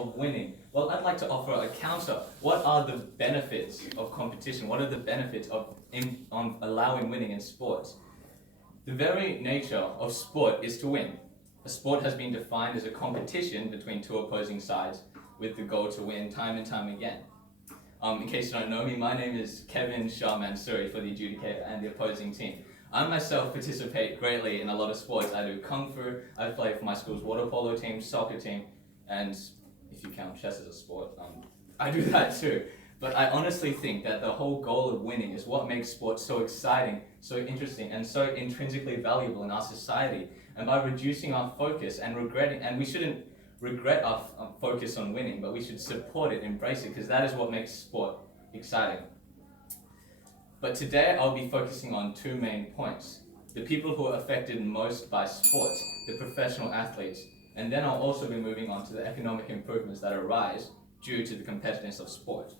of winning? Well, I'd like to offer a counter. What are the benefits of competition? What are the benefits of allowing winning in sports? The very nature of sport is to win. A sport has been defined as a competition between two opposing sides with the goal to win time and time again. In case you don't know me, my name is Kevin Shah Mansouri for the adjudicator and the opposing team. I myself participate greatly in a lot of sports. I do Kung Fu, I play for my school's water polo team, soccer team, and if you count chess as a sport, I do that too. But I honestly think that the whole goal of winning is what makes sports so exciting, so interesting, and so intrinsically valuable in our society. And by reducing our focus and we shouldn't regret our focus on winning, but we should support it, embrace it, because that is what makes sport exciting. But today I'll be focusing on two main points: the people who are affected most by sports, the professional athletes, and then I'll also be moving on to the economic improvements that arise due to the competitiveness of sport.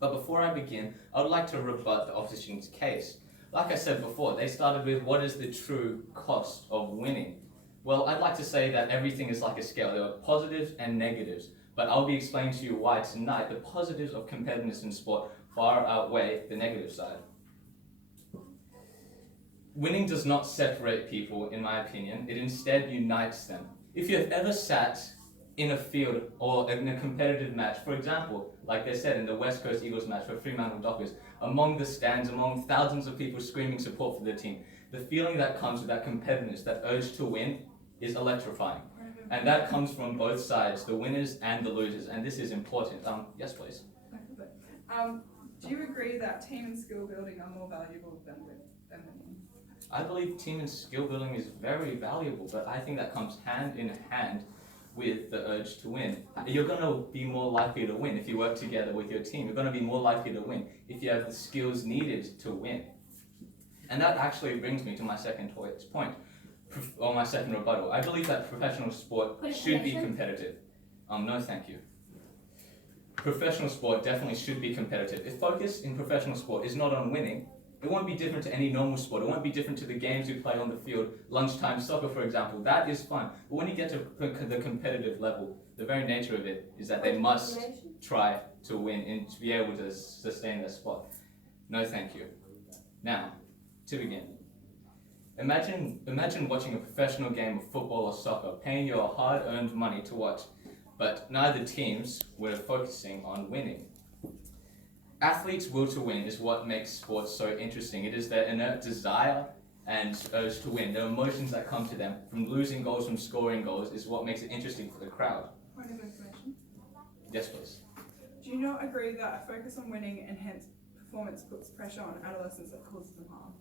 But before I begin, I would like to rebut the opposition's case. Like I said before, they started with what is the true cost of winning? Well, I'd like to say that everything is like a scale. There are positives and negatives, but I'll be explaining to you why tonight the positives of competitiveness in sport far outweigh the negative side. Winning does not separate people, in my opinion. It instead unites them. If you have ever sat in a field or in a competitive match, for example, like they said in the West Coast Eagles match for Fremantle Dockers, among the stands, among thousands of people screaming support for their team, the feeling that comes with that competitiveness, that urge to win, is electrifying. And that comes from both sides, the winners and the losers, and this is important. Yes, please. Do you agree that team and skill building are more valuable than winning? I believe team and skill building is very valuable, but I think that comes hand in hand with the urge to win. You're going to be more likely to win if you work together with your team. You're going to be more likely to win if you have the skills needed to win. And that actually brings me to my second point, or my second rebuttal. I believe that professional sport should be competitive. No, thank you. Professional sport definitely should be competitive. If focus in professional sport is not on winning, it won't be different to any normal sport. It won't be different to the games you play on the field, lunchtime soccer, for example. That is fun. But when you get to the competitive level, the very nature of it is that they must try to win and to be able to sustain their spot. No, thank you. Now, to begin. Imagine watching a professional game of football or soccer, paying your hard-earned money to watch, but neither teams were focusing on winning. Athletes' will to win is what makes sports so interesting. It is their inert desire and urge to win. The emotions that come to them from losing goals, from scoring goals, is what makes it interesting for the crowd. Point of information. Yes, please. Do you not agree that a focus on winning and hence performance puts pressure on adolescents that causes them harm?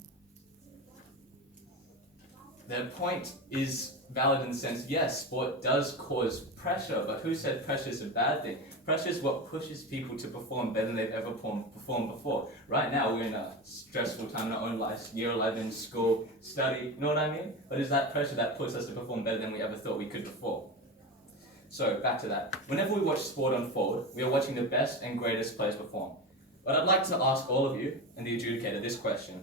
Their point is valid in the sense, yes, sport does cause pressure, but who said pressure is a bad thing? Pressure is what pushes people to perform better than they've ever performed before. Right now, we're in a stressful time in our own lives, year 11, school, study, you know what I mean? But it's that pressure that puts us to perform better than we ever thought we could before. So, back to that. Whenever we watch sport unfold, we are watching the best and greatest players perform. But I'd like to ask all of you, and the adjudicator, this question.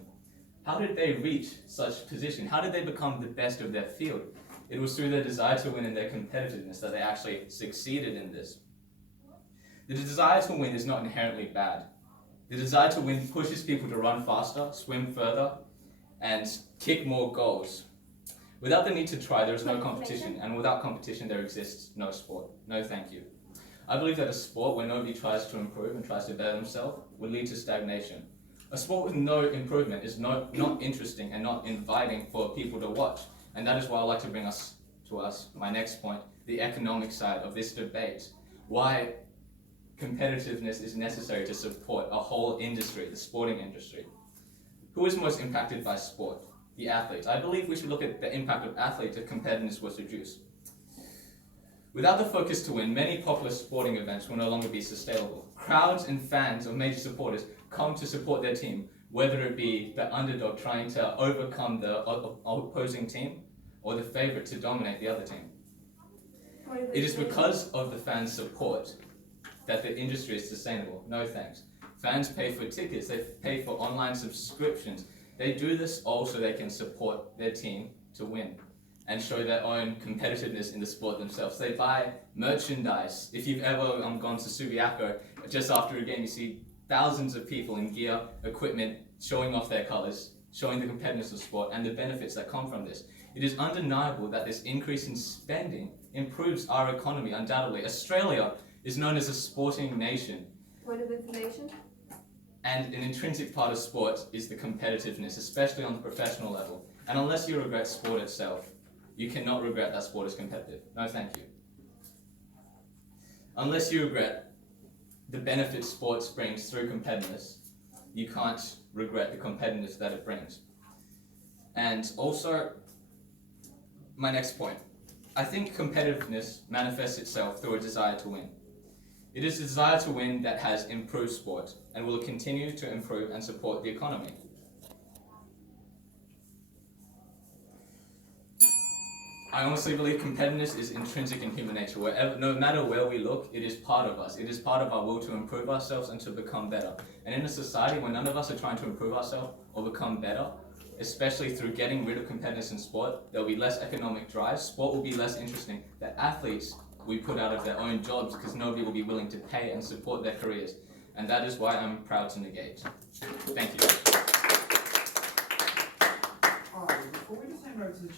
How did they reach such position? How did they become the best of their field? It was through their desire to win and their competitiveness that they actually succeeded in this. The desire to win is not inherently bad. The desire to win pushes people to run faster, swim further, and kick more goals. Without the need to try, there is no competition, and without competition, there exists no sport. No, thank you. I believe that a sport where nobody tries to improve and tries to better themselves would lead to stagnation. A sport with no improvement is not interesting and not inviting for people to watch. And that is why I'd like to bring us to my next point, the economic side of this debate. Why competitiveness is necessary to support a whole industry, the sporting industry. Who is most impacted by sport? The athletes. I believe we should look at the impact of athletes if competitiveness was reduced. Without the focus to win, many popular sporting events will no longer be sustainable. Crowds and fans of major supporters come to support their team, whether it be the underdog trying to overcome the opposing team or the favorite to dominate the other team. It is because of the fans' support that the industry is sustainable. No thanks. Fans pay for tickets, they pay for online subscriptions. They do this all so they can support their team to win. and show their own competitiveness in the sport themselves. They buy merchandise. If you've ever gone to Subiaco, just after a game, you see thousands of people in gear, equipment, showing off their colours, showing the competitiveness of sport and the benefits that come from this. It is undeniable that this increase in spending improves our economy, undoubtedly. Australia is known as a sporting nation. Point of information? And an intrinsic part of sport is the competitiveness, especially on the professional level. And unless you regret sport itself, you cannot regret that sport is competitive. No, thank you. Unless you regret the benefits sports brings through competitiveness, you can't regret the competitiveness that it brings. And also, my next point. I think competitiveness manifests itself through a desire to win. It is a desire to win that has improved sport and will continue to improve and support the economy. I honestly believe competitiveness is intrinsic in human nature. No matter where we look, it is part of us. It is part of our will to improve ourselves and to become better. And in a society where none of us are trying to improve ourselves or become better, especially through getting rid of competitiveness in sport, there will be less economic drive. Sport will be less interesting. The athletes will be put out of their own jobs because nobody will be willing to pay and support their careers. And that is why I'm proud to negate. Thank you. Alright, before we just hand over to the